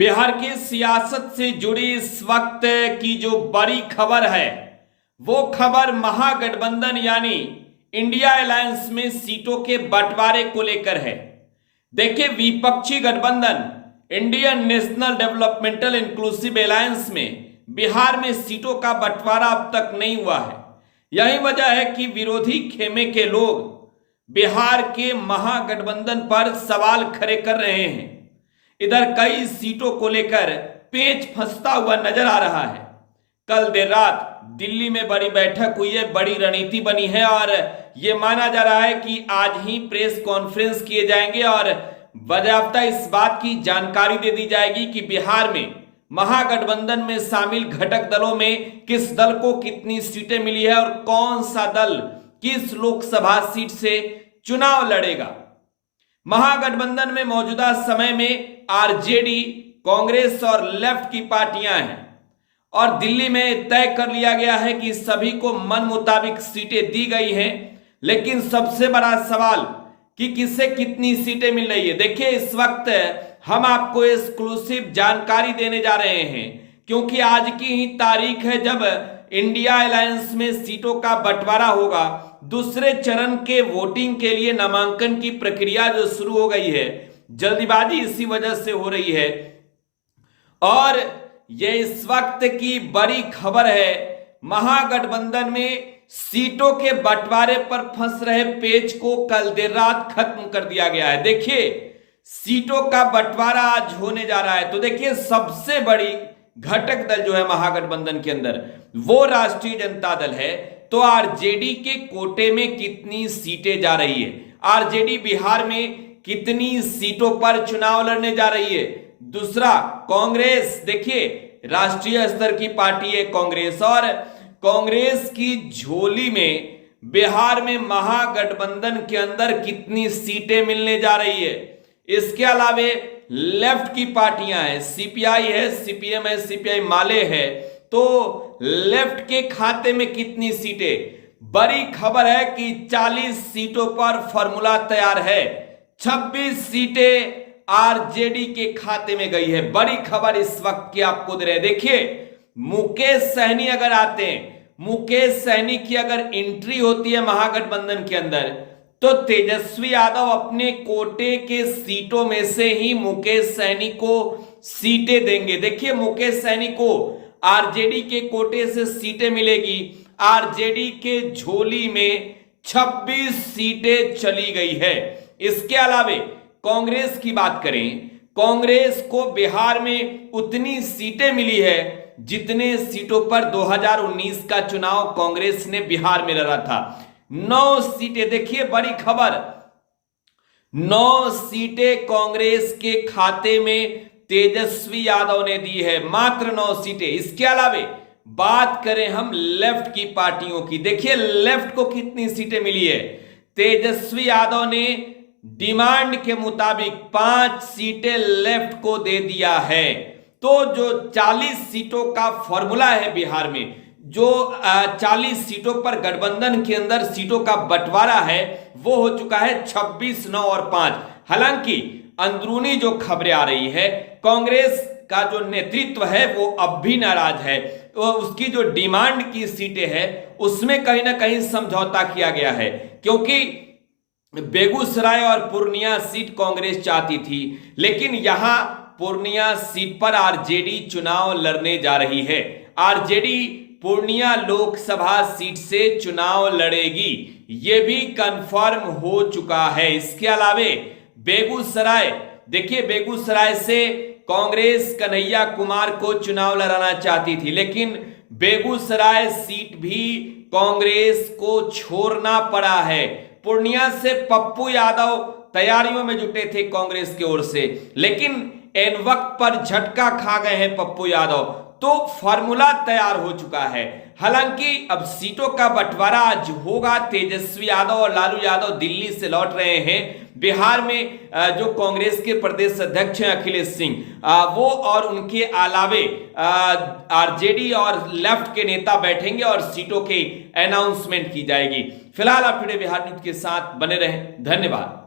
बिहार की सियासत से जुड़ी इस वक्त की जो बड़ी खबर है वो खबर महागठबंधन यानी इंडिया अलायंस में सीटों के बंटवारे को लेकर है। देखिए, विपक्षी गठबंधन Indian national developmental inclusive alliance में बिहार में सीटों का बंटवारा अब तक नहीं हुआ है। यही वजह है कि विरोधी खेमे के लोग बिहार के महागठबंधन पर सवाल खड़े कर रहे हैं। इधर कई सीटों को लेकर पेच फंसता हुआ नजर आ रहा है। कल देर रात दिल्ली में बड़ी बैठक हुई है, बड़ी रणनीति बनी है और यह माना जा रहा है कि आज ही प्रेस कॉन्फ्रेंस किए जाएंगे और बाकायदा इस बात की जानकारी दे दी जाएगी कि बिहार में महागठबंधन में शामिल घटक दलों में किस दल को कितनी सीटें मिली है और कौन सा दल किस लोकसभा सीट से चुनाव लड़ेगा। महागठबंधन में मौजूदा समय में आरजेडी, कांग्रेस और लेफ्ट की पार्टियां हैं और दिल्ली में तय कर लिया गया है कि सभी को मन मुताबिक सीटें दी गई हैं। लेकिन सबसे बड़ा सवाल कि किसे कितनी सीटें मिल रही है। देखिए, इस वक्त हम आपको एक्सक्लूसिव जानकारी देने जा रहे हैं क्योंकि आज की ही तारीख है जब इंडिया अलायंस में सीटों का बंटवारा होगा। दूसरे चरण के वोटिंग के लिए नामांकन की प्रक्रिया जो शुरू हो गई है, जल्दीबाजी इसी वजह से हो रही है और यह इस वक्त की बड़ी खबर है। महागठबंधन में सीटों के बंटवारे पर फंस रहे पेच को कल देर रात खत्म कर दिया गया है। देखिए, सीटों का बंटवारा आज होने जा रहा है। तो देखिए, सबसे बड़ी घटक दल जो है महागठबंधन के अंदर वो राष्ट्रीय जनता दल है। तो आरजेडी के कोटे में कितनी सीटें जा रही है, आरजेडी बिहार में कितनी सीटों पर चुनाव लड़ने जा रही है। दूसरा, कांग्रेस, देखिए राष्ट्रीय स्तर की पार्टी है कांग्रेस और कांग्रेस की झोली में बिहार में महागठबंधन के अंदर कितनी सीटें मिलने जा रही है। इसके अलावे लेफ्ट की पार्टियां हैं, सीपीआई है, सीपीएम है, सीपीआई माले है। तो लेफ्ट के खाते में कितनी सीटें। बड़ी खबर है कि 40 सीटों पर फॉर्मूला तैयार है, 26 सीटें आरजेडी के खाते में गई है। बड़ी खबर इस वक्त की आपको दे रहे हैं। देखिए, मुकेश सहनी अगर आते हैं, मुकेश सहनी की अगर एंट्री होती है महागठबंधन के अंदर तो तेजस्वी यादव अपने कोटे के सीटों में से ही मुकेश सहनी को सीटें देंगे। देखिए, मुकेश सहनी को आरजेडी के कोटे से सीटें मिलेगी। आरजेडी के झोली में 26 सीटें चली गई है। इसके अलावे कांग्रेस की बात करें, कांग्रेस को बिहार में उतनी सीटें मिली है जितने सीटों पर 2019 का चुनाव कांग्रेस ने बिहार में लड़ा था। 9 सीटें। देखिए, बड़ी खबर, 9 सीटें कांग्रेस के खाते में तेजस्वी यादव ने दी है, मात्र 9 सीटें। इसके अलावे बात करें हम लेफ्ट की पार्टियों की, देखिए लेफ्ट को कितनी सीटें मिली है। तेजस्वी यादव ने डिमांड के मुताबिक 5 सीटें लेफ्ट को दे दिया है। तो जो 40 सीटों का फॉर्मूला है बिहार में, जो 40 सीटों पर गठबंधन के अंदर सीटों का बंटवारा है वो हो चुका है 26, 9 और 5। हालांकि अंदरूनी जो खबरें आ रही है, कांग्रेस का जो नेतृत्व है वो अब भी नाराज है। तो उसकी जो डिमांड की सीटें हैं उसमें कहीं ना कहीं समझौता किया गया है क्योंकि बेगूसराय और पूर्णिया सीट कांग्रेस चाहती थी, लेकिन यहां पूर्णिया सीट पर आरजेडी चुनाव लड़ने जा रही है। आरजेडी पूर्णिया लोकसभा सीट से चुनाव लड़ेगी, यह भी कंफर्म हो चुका है। इसके अलावे बेगूसराय, देखिए बेगूसराय से कांग्रेस कन्हैया कुमार को चुनाव लड़ाना चाहती थी, लेकिन बेगूसराय सीट भी कांग्रेस को छोड़ना पड़ा है। पूर्णिया से पप्पू यादव तैयारियों में जुटे थे कांग्रेस की ओर से, लेकिन एन वक्त पर झटका खा गए हैं पप्पू यादव। तो फॉर्मूला तैयार हो चुका है। हालांकि अब सीटों का बंटवारा आज होगा। तेजस्वी यादव और लालू यादव दिल्ली से लौट रहे हैं। बिहार में जो कांग्रेस के प्रदेश अध्यक्ष हैं अखिलेश सिंह, वो और उनके अलावे आरजेडी और लेफ्ट के नेता बैठेंगे और सीटों की अनाउंसमेंट की जाएगी। फिलहाल आप टुडे बिहार न्यूज के साथ बने रहें। धन्यवाद।